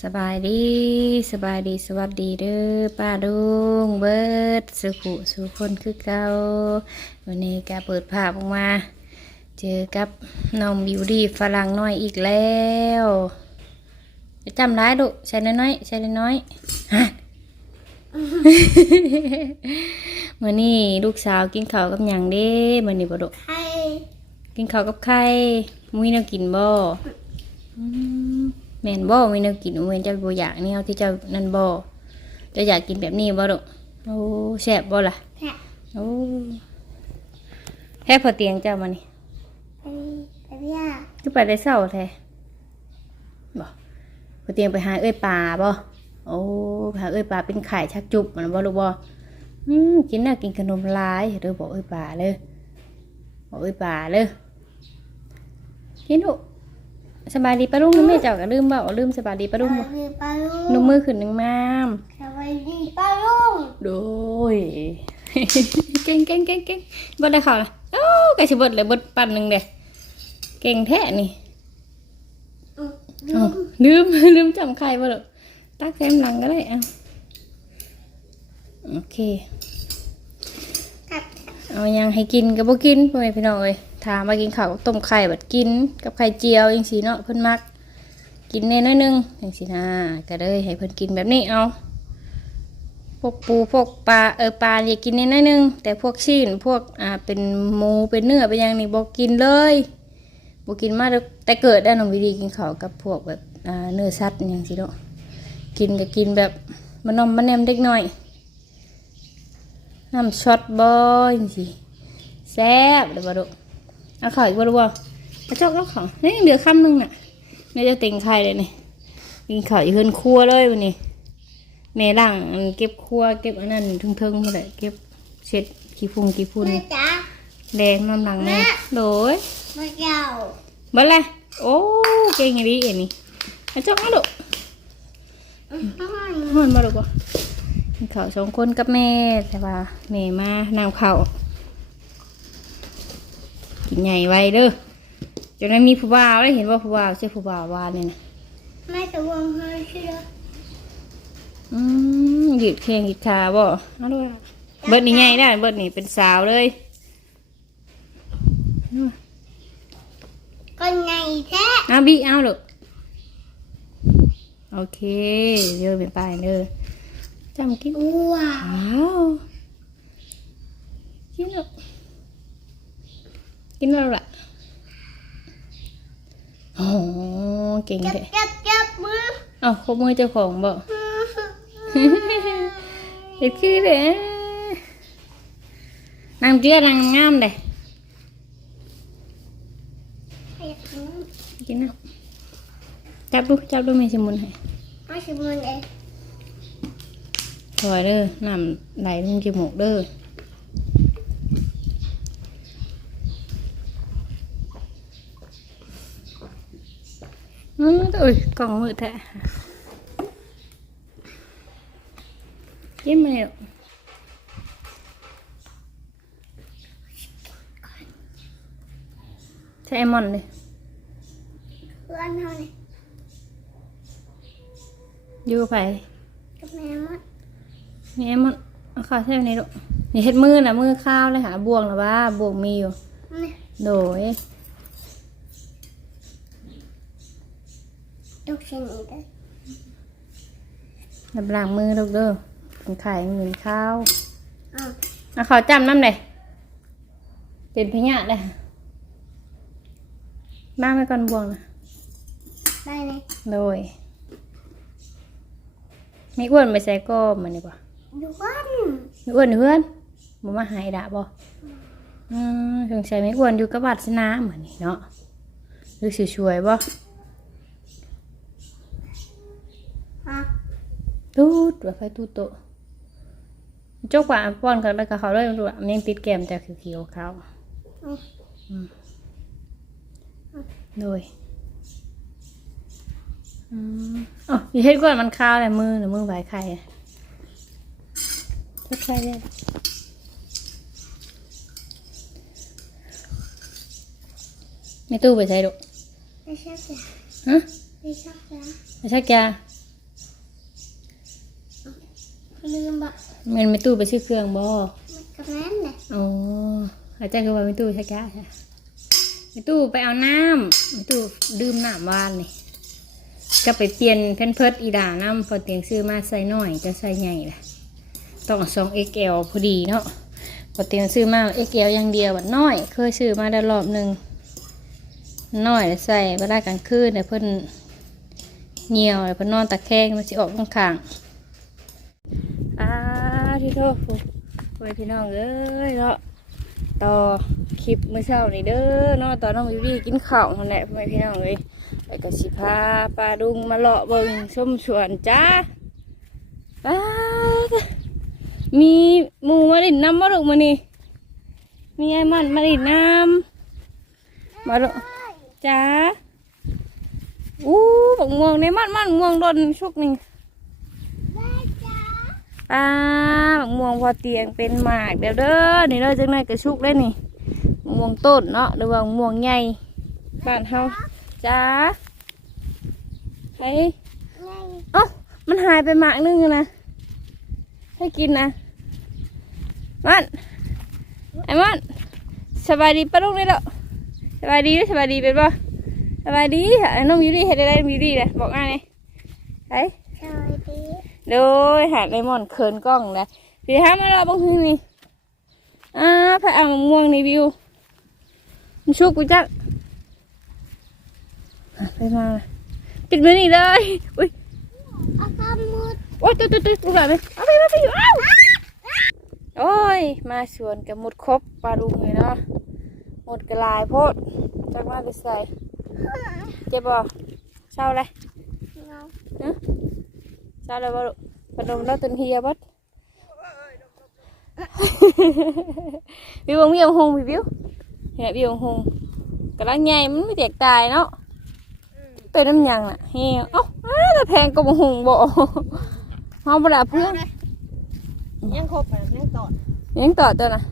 สบายดีสบายดีสวัสดีเด้อป้าดุงเบิดสุขุสุคนคือเก่าวันนี้ก็เปิดภาพออกมา เจอกับน้องบิวดี้ฝรั่งน้อยอีกแล้วจะจำได้ดุใช่น้อยๆใช่น้อยๆฮะมื่อนี้ลูกสาวกินข้าวกับหยังเด้มื่อนี้บ่ดุไข่กินข้าวกับไข่มุ้ยแนวกินบ่อืม แม่นบ่มีแนวกินเว้นเจ้าบ่อยากแนวที่เจ้านั่นบ่เจะอยากกินแบบนี้บ่ดอกโอ้แซ่บบ่ล่ะแพะโอ้แค่พอเตียงเจ้ามานี่ไปไปเบี้ยคือไปได้เศร้าแท้บ่พอเตียงไปหาเอ้ยปลาบ่โอ้ไปหาเอ้ยปลาเป็นไข่ชักจุบมันบ่ลูกบ่อืมกินน่ะกินขนมลายเด้อบอกเอ้ยปลาเลยบอกเอ้ยปลาเลยกินลูก สบายดีปะลุงแม่เจ้าก็ลืมบ่ลืมสบายดีปะลุงบ่สวัสดีปลาลุงนุ่มมือขึ้นหนึ่งมามสวัสดีปลาลุงโดยเก่งเก่งเก่งเก่งบดได้ข่าวละโอ้ไก่ชิบดเลยบดปั่นหนึ่งเด้เก่งแท้นี่อืมอ้าวลืมลืมจำใครบ่หรอกตักแซมหลังก็ได้อะโอเคกัดเอายังให้กินกับบ่กินพ่อแม่พี่น้องเอ้ย ถามมากินข้าวกับต้มไข่บัดกิน กับไข่เจียวจังซี่เนาะเพิ่นมัก กินแน่น้อยนึงจังซี่นะก็เลยให้เพิ่นกินแบบนี้เอาพวกปูพวกปลาเออปลาอย่ากินแน่น้อยนึงแต่พวกชิ้นพวกอ่าเป็นหมูเป็นเนื้อเป็นหยังนี่บ่กินเลยบ่กินมากแต่เกิดได้น้องวิดีกินข้าวกับพวกแบบอ่าเนื้อสัตว์อย่างซี่เนาะกินก็กินแบบมันนอมมันแนมเด็กน้อยน้ำช็อตบอยสิแซ่บเดี๋ยวมาดู เอาข่าวอีกบ่ดูบ่กระจอกแล้วของนี่เหลือคำหนึงน่ะแม่จะเต็งไข่เลยนี่กินข้าวอีกเพิ่นครัวเลยวันนี้แม่ล่างอันเก็บครัวเก็บอันนั้นทึงๆมาเลยเก็บเช็ดขี้ฟุ้งขี้ฝุ่นแม่จ๋าแดงน้ำหลังแม่โดยแม่เจ้าเบิ่เลยโอ้เก่งอย่างนี้เอ็นี่กระจอกมาดูอืมฮอนมาดูบ่กินข้าวสองคนกับแม่แต่ว่าแม่มานำข้าว กินใหญ่ไว้เด้อจนนั้นมีผู้บ่าวได้เห็นว่าผู้บ่าวใช่ผู้บ่าววานเนี่ยนะแม่จะวางให้เชื่ออืมหยิดแข้งหยิดขาบ่เอาด้วยเบิดนี่ใหญ่ได้เบิดนี่เป็นสาวเลยก็ไงแท้เอาบีเอาลูกโอเคเดี๋ยวเป็นไปเด้อจำกินว้าว้าวกินลูก กินแล้วล่ะโอ้โหเก่งจับแท้จับจับมือเอาครบมือเจ้าของบ่เห็ดคือเด้นางเจือนางงามเด้กินนะจับดูจับดูไม่สมุนให้ไม่ใช่มือเองถอยเด้อน้ำไหลลงจมูกเด้ออืออุ้ยกล่องมือแท้ยิ้มมาเนี่ยใช่ไอมอนเลย เพื่อนเท่า นี้อยู่ไปกับแม่มดนี่ไอมอนเอาข้าวใช่ไหมลูกนี่เฮ็ดมือนะมือข้าวเลยหาบวงหรือว่าบวงมีอยู่นี่โดย ลูกชิ้นอีกเลยดับล้างมือลูกเด้อเป็นไข่เหมือนข้าวอ้าวเอาขอจำน้ำเลยเป็นพญาเลยบ้างไปก่อนบวงนะได้เลยโดยไม่อ้วนไปใส่ก็มันดีกว่าดูวันไม่อ้วนเพื่อนบ่มาหายดาบ่อืมสงสัยไม่อ้วนอยู่กับวัดสนาเหมือนนี่เนาะหรือสิช่วยบ่ อะ ตูดว่าไฟตูดโตะจกว่าป้อนกันแล้วก็เขาเลยดูว่ามันยังติดแก้มแต่เขียวๆขาวอืมอืมโดยอืมอ๋ออย่าเฮ็ดก่อนมันคาวเลยมือหรือมือใบไข่อะเฮ็ดไข่เลยไม่ตู้ไปใช้ดูไม่ชอบจ้ะฮะไม่ชอบจ้ะไม่ใช่แก ลืมบะเงินไม่ตู้ไปซื้อเครื่องบ่มันกับนั้นแหละอ๋ออาจารย์ก็ว่าไม่ตู้ใช่กะใช่ไม่ตู้ไปเอาน้ำไม่ตู้ดื่มน้ำหวานนี่ก็ไปเปลี่ยนแพนเพิร์ดอีดาน้ำพอเตียงซื้อมาใส่หน่อยจะใส่ใหญ่ละต้องสอง XL พอดีเนาะพอเตียงซื้อมา XL อย่างเดียวบัดน้อย เคยซื้อมาได้รอบหนึ่งน้อยแล้วใส่เวลากลางคืนเนี่ยเพิ่นเหี่ยวแล้วเพิ่นนอนตะแคงมันสิออกข้างๆอ้าที่ โทษพูโอ้ยพี่น้องเอ้ยเนาะต่อคลิปเมื่อเช้านี่เด้อเนาะตอนน้องวิวีกินข้าวนั่นแหละพ่อแม่พี่น้องเอ้ยแล้วก็สิพาปลาดุงมาเลาะเบิ่งชมสวนจ้าไปมีหมูมาดินน้ำมาลูกมานี่มีไอ้มันมาดินน้ำมาลูกจ้าอู้บักม่วงในมันมันม่วงโดนชุกนี่ ป้าบักม่วงพอเตียงเป็นหมากเดี๋ยวเด้อนี่เราจังไดกระชุกได้นี่บักม่วงต้นเนาะหรือว่าบักม่วงใหญ่บ้านเฮาจ้าไปไงเอ้ามันหายไปหมากนึงนะให้กินนะมันไอ้มันสบายดีปะลูกนี่เด้อสบายดีเด้อสบายดีเป็นปะสบายดีไอ้น้องยูดีเห็นได้น้องยูดีเลยบอกง่ายเลยไปสวัสดี โดยหาเลมอนเขินกล้องเลยพี่ฮะมาเราบางทีนี่อ่าพระอ่างมะม่วงในวิวมันชุกกูจักอะไปมาเลยปิดมือนี่เลยอุ้ยอาคามุดโอ้ยตุ๊ดตุ๊ดตุ๊ดตุ๊ดแบบเอาไปมาไปอยู่อ้าวโอ้ย มาสวนกับหมดครบปลาดุงเลยเนาะหมดกระลายโพดจักมาไปใส่เจ็บบ่เศร้าเลยเงาเศร้าเลยบ่ลูกปลาดุงแล้วตุนเฮียบัดวิววิวหงวิวเห็นวิวหงกระลังใหญ่มันไม่แตกตายเนาะตัวน้ำยังน่ะเฮียเอ้าอ้าแล้วแพงก็บ่หงบ่เฮาบ่ได้เพื่อนยังครบอะยังตอดยังต่อตัวน่ะ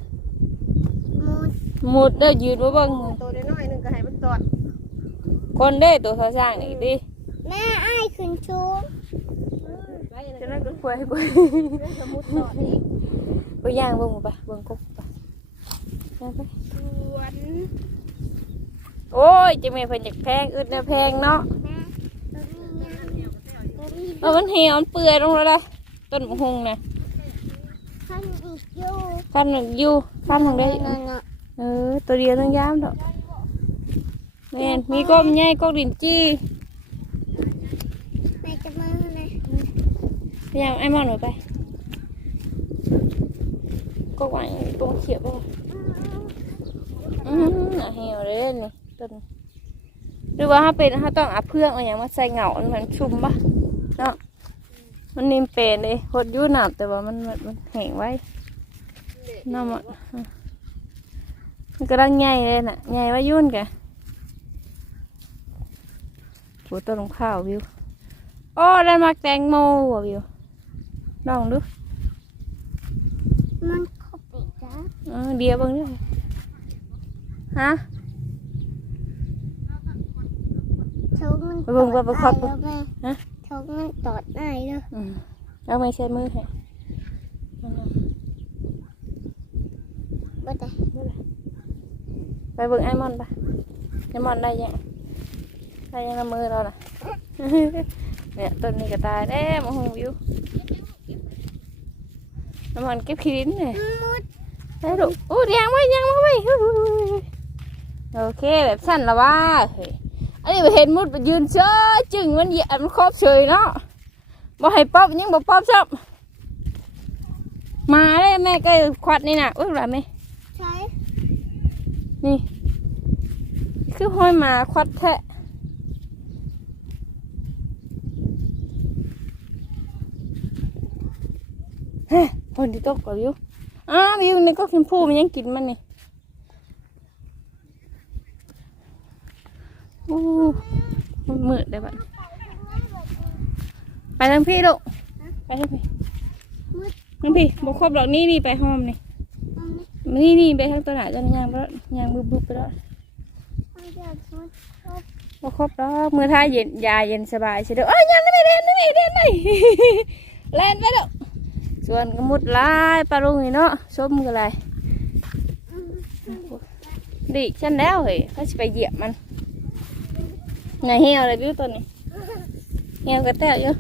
มุดหมุดเด้อยืนบ่เบิ่งตัวน้อยๆหนึงก็ให้มันตอดคนเด้อตัวสร้างนี่ดิแม่อ้ายขึ้นชูง ไว้ จะนะนั่งก็คุยให้กูเรื่องสมุดตอดอีกไปย่างเบิ่งบ่ไปเบิ่งกบไปย่างไปสวนโอ้ยจะแม่เพิ่นอยากแพงอึดแนวแพงเนาะแม่ตัวนี้ยังตัวนี้เอามันเหี่ยวมันเปื่อยลงแล้วล่ะต้นหงน่ะขันอีกอยู่คันหนึ่งอยู่คันหนึ่งได้นั่นน่ะเออตัวเดียวต้องย้ำเถอะแม่นมีกบใหญ่กบดินจี้ แม่จะมาเลย พยายามไอ้มอนหน่อยไปกบหวานตัวเขียวป่ะอืมน่ะเหี่ยวเลยนี่ต้นหรือว่าถ้าเป็นถ้าต้องอาเพื่องอะไรอย่างมาใส่เหงามันชุ่มปะเนาะมันนิ่มเป็นเลยหดยุ่หนาบแต่ว่ามันมันแห้งไว้น้ำมันมันกำลังใหญ่เลยน่ะใหญ่ไว้ยุ่นแกโหต้นข้าววิว โอ้ได้มักแตงโมว่ะวิว ลองดูมันครบอีกจ้าเออเดียวเบิ่งด้วยฮะชูงมันไปเบิ่งว่าไปครอบตอดได้ฮะชูงมันตอดได้เด้ออืมเอาไม่ใช้มือให้บ่ได้ไปเบิ่งไอมอนปะไอมอนได้ยังได้ยังในมือเราน่ะเนี่ยต้นนี้ก็ตายแล้วมาหงวิว น้ำมันเก็บขี้ดินเลยมุดได้ดูโอ้ยยังไว้ยังไว้โอเคแบบสั้นละว่าเฮ้ยอันนี้ไปเห็นมุดไปยืนเชยจึงมันเหยียบมันครอบเฉยเนาะบ่ให้ป๊อบยังบ่ป๊อบซับมาเลยแม่ใกล้ควัดนี่น่ะอุ้ยหลานไหมใช้นี่ คือห้อยหมาควัดแทะเฮ้ยคนที่ตกกับวิวอ้าววิวนี่ก็กินผู้มันยังกินมันนี่อู้มันมืดเลยบัดไปทางพี่ลูกไปทางพี่ทางพี่บอกครบดอกนี่นี่ไปห้อมนี่นี่นี่ไปทางตัวไหนตัวนี้ยางไปแล้วยางบึบบึบไปแล้วเอาเดี๋ยวมุดครบบ่ครบแล้วมือท้ายเย็นยาเย็นสบายใช่เด้อเอ้ยยังไม่เล่นไม่เล่นไม่เล่นไปแล้ว ส่วนก็มุดหลายปลาลุงนี่เนาะส้มก็ไรดิฉันแล้วเฮ้ยเขาจะไปเหยียบมันไงเหี่ยวเลยบิวตัวนี้เหี่ยวกระแตกอยู่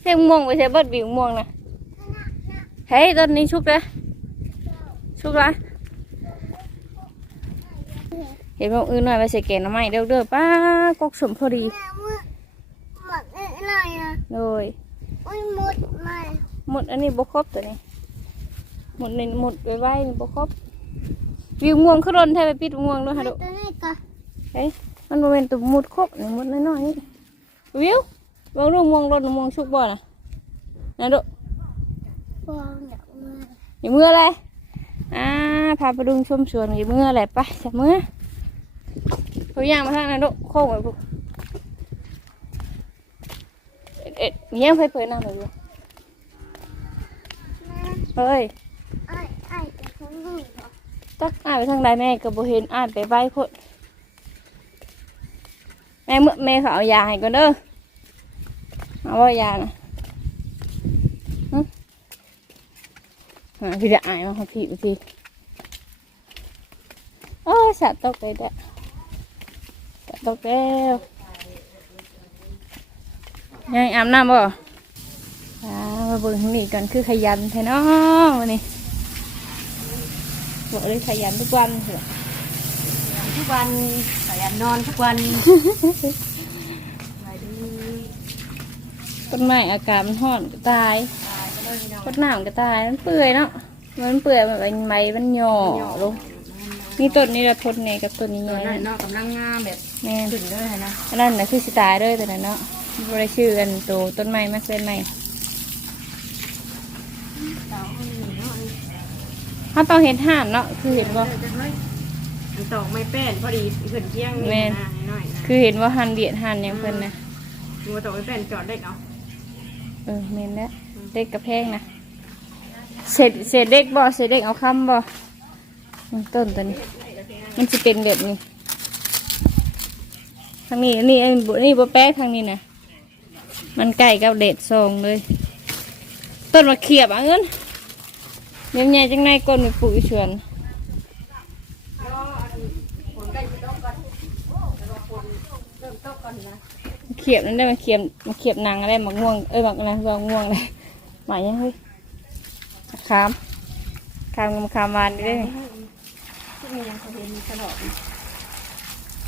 เสียงม่วงไปใช้เบิดบิวม่วงนะเฮ้ยต้นนี้ชุบเลยชุบละเห็นพวกอื่นหน่อยไปใส่แกงหน้ำไม้เด้อเด้อป้ากกสมพอดีแม่มือหมดอะไรอะเลยอุ้ยมดมา หมดอันนี้บครบตัวนี้ หมดนี่หมดไว้ไว้นี่บครบวิวม่วงขึ้นรนแทบไปปิดม่วงด้วยฮะดูตัวนี้ก็เฮ้ยมันบริเวณตัวหมดครบนี่หมดน้อยๆนี่วิววางลูกม่วงรถม่วงชุกบ่อนะนะดูฟองดอกไม้อย่าเมื่ออะไรอ่าพาไปดูชมสวนอย่าเมื่ออะไรไปจับเมื่อเขาย่างมาทางนั้นดูโค้งไปปุ๊บเอ็ดเอ็ดเงี้ยงไปเปิดน้ำไปดู เฮ้ยไอ้ไอ้แต่ของนี่เหรอตักอ่านไปทางใดแม่ก็บ่เห็นอ่านไปใบพดแม่เมื่อแม่เขาเอายาให้ก่อนเด้อเอาว่ายานะหึอ่าพี่จะอายมาเขาพี่พี่โอ้ยสัตว์ตกไปเด้อสัตว์ตกแล้วยังอาบน้ำบ่อ่ามา เบิ่งทางนี้ก่อนคือขยันแท้เนาะวันนี้บอกเลยขยันทุกวันเหรอทุกวันขยันนอนทุกวันต้นไม้อากาศมันร้อนก็ตายต้นน้ำก็ตายมันเปื่อยเนาะมันเปื่อยมันเป็นใบมันหย่อลงนี่ต้นนี้เราทนในกับต้นนี้ตัวไงนั้นเนาะกำลังงามแบบแม่นขึ้นด้วยนะอันนั้นน่ะคือสิตายเลยแต่นั้นเนาะบริชื่อกันตัวต้นไม้มาเส้นใหม่ เขาต้องเห็นห่านเนาะคือเห็นว่าอันตอกไม่แป้นพอดีขึ้นเที่ยงแม่นนะน้อยๆนะคือเห็นว่าหันเดียดหันหยังเพิ่นนะตัวตอกไม่แป้นจอดได้เนาะเออเมนแล้วเด็กกระแพงนะเศษเศษเด็กบ่เศษเด็กเอาคำบ่มันต้นตัวนี้ มันจะเป็นแบบนี้ทางนี้อันนี้อันบุนี่บ่แป๊กทางนี้นะมันใกล้กับเด็ดซองเลย ต้นมะเขียบอะเงิน เดี๋ยวใหญ่จังในก้นไปปลูกอีชวนมะเขียบนั่นได้มาเขียบมาเขียบนางอะไรหมักม่วงเอ้ยหมักอะไรหมักม่วงเลยหมายยังเฮ้ยมะขามขามกับมะขามหวานนี่ได้ไหมที่มียังเขาเห็นมีตลอด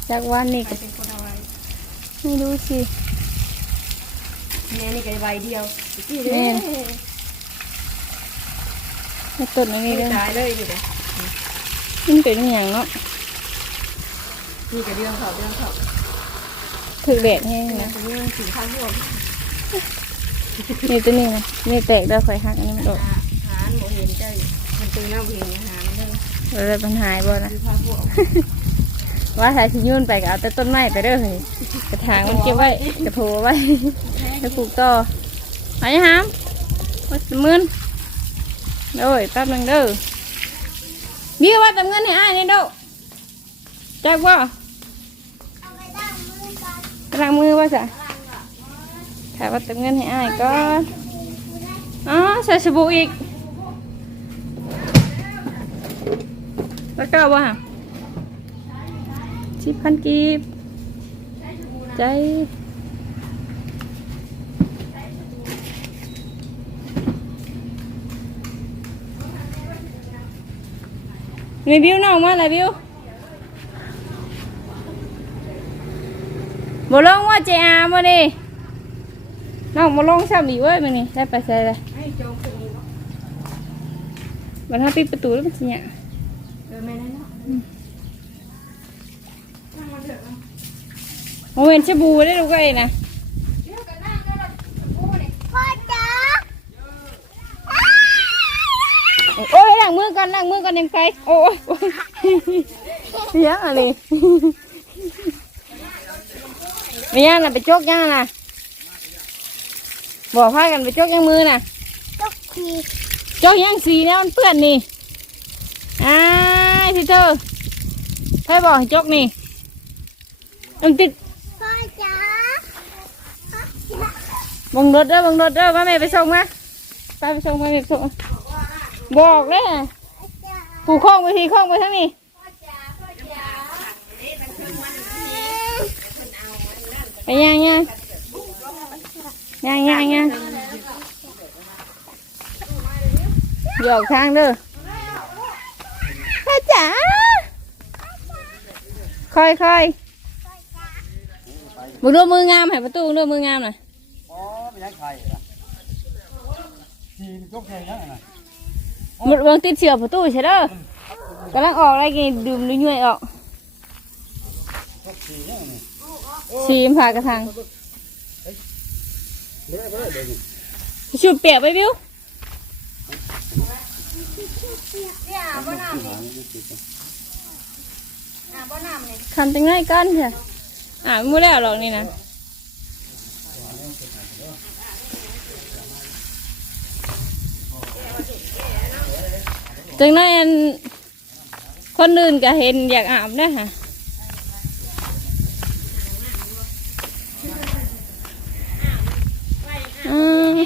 จากวันนี้ก็เป็นคนเอาไว้ไม่รู้สิแม่นี่ก็ใบเดียวที่แม่เด้นให้ ต้นอันนี้นี่ด้วยตายเลยอยู่เลยมันเป็นอหย่างเนาะนี่ก็เรื่องเขาเรื่องเขาถึกแดดแห้งเนี่ยนะเรื่องสีข้างหัวนี่ตัวนี้นะนี่แตกได้ค่อยหักอันนี้มันโดดหาหนูเห็นใจมันตื่นหน้าเพียงหามันเลยแล้วมันหายบ่นะสีข้างหัวว่าถ้าสิยื่นไปก็เอาแต่ต้นไม้ไปเด้อเฮ้ยกระถางมันเก็บไว้กระโถไว้จะปลูกต่อไปหามวัดตะมือน โดยแป๊บหนึงเด้อมีว่าตำเงินให้อ้ายนี่เด้อจักว่าตั้งมือกันล้างมือว่าจ้ะถ่ายว่าตำเงินให้อ้ายก่อนอ๋อใส่สบู่อีก แล้วก็ว่าสิบพันกีบใจ มีบิวน้องมาอะไรบิวบ่ลงว่าเจอามาดิน้องบ่ลงซ้ำอีกเว้ยมันนี่ได้ไปใส่เลยให้โจมขึ้นนี่เนาะมันถ้าปิดประตูแล้วมันสิเนี่ยเออแม่นั่นเนาะนั่งมาเชบูได้ลูกไอ้นะ พ่อจ๋า โอ้ยล้างมือกันล้างมือกันยังไงโอ้ยโอ้ยยังอะไรไม่ยังน่ะไปจกยังน่ะบอกพากันไปจกยังมือน่ะตกขีจกยังสีเนี่ยมันเปื้อนนี่อ้ายพี่เธอใครบอกให้จกนี่ต้องติดพ่อจ๋าบังรถเด้อบังรถเด้อมาแม่ไปส่งมาไปไปส่งไปไปส่ง บอกเลยปูข้องไปทีข้องไปทั้งนี้ไปย่างย่างย่างย่างย่างหยอกทางเด้อพ่อจ๋าค่อยค่อยบุดูมืองามให้ประตูดูมืองามหน่อยอ๋อไม่ใช่ไข่อะทีมยกแข่งนั่นน่ะ มันเบิ่งติดเสือประตูใช่เด้อกำลังออกอะไรกินดื่มด้วยย่วยออกยกทีนั่นน่ะชีมพากระทังไม่ได้ไม่ได้เดี๋ยวนี้ชุบเปียกไปบิวทำจังไงกันเถอะอ่าไม่แล้วหรอกนี่นะ จังนั้นอันคนอื่นก็เห็นอยากอาบนะฮะอืม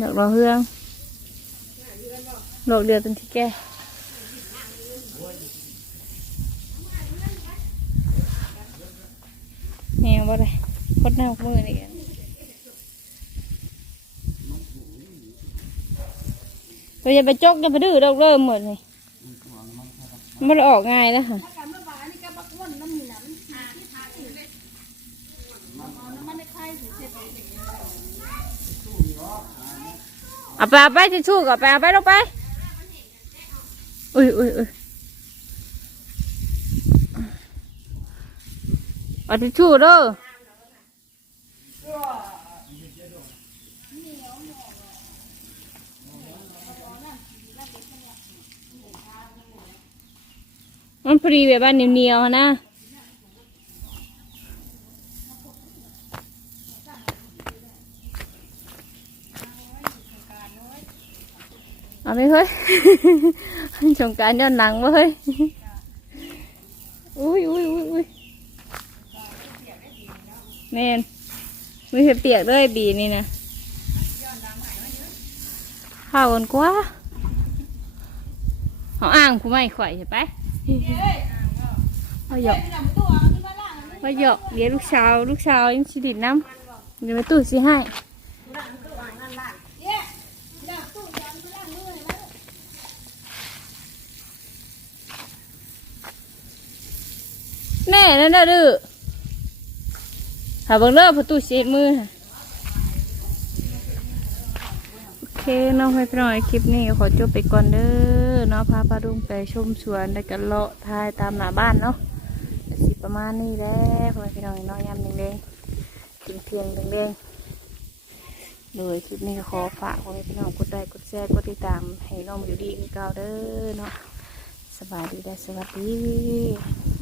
ดอกดาวเฮืองดอกเดือดเป็นที่แก่แหงบ่ได้พดหน้ามือนี่กัน เราอย่าไปจกอย่าไปดื้อดอกเริ่มหมดนี่มันออกง่ายแล้วค่ะเอาไปเอาไปจะชูกเอาไปเอาไปลงไป อุ้ยอุ้ยอุ้ยเอาทิชชู่เด้อ มันพอดีแบบว่าเหนียวๆอะนะเอาไหมเฮ้ยสงกรารย้อนหลังวะเฮ้ย อุ้ยอุ้ยอุ้ยอุ้ยแมนมีเปียกๆด้วยบีนี่นะข้าวกันกว่าเอาอ่างกูไม่ข่อยใช่ปะ เอาหยอกเอาหยอกเดี๋ยวลูกสาวลูกสาวยังสิดิดน้ำเดี๋ยวไปตู้สิให้แน่นั่นน่ะดื้อหาเบังเลิกประตูเสียมือค่ะโอเค น้องไปหน่อยคลิปนี้ขอจบไปก่อนเด้อเนาะพาปลาดุงไปชมสวนแล้กันเลาะทายตามหน้าบ้านเนาะสิประมาณนี้แหละพอพี่น้องเนาะยามแดงๆกินเพียงแดงๆเลยคลิปนี้ขอฝากไว้พี่น้องกดไลค์กดแชร์กดติดตามให้น้องอยู่ดีคือเก่าเด้อเนาะสบายดีได้สวัสดี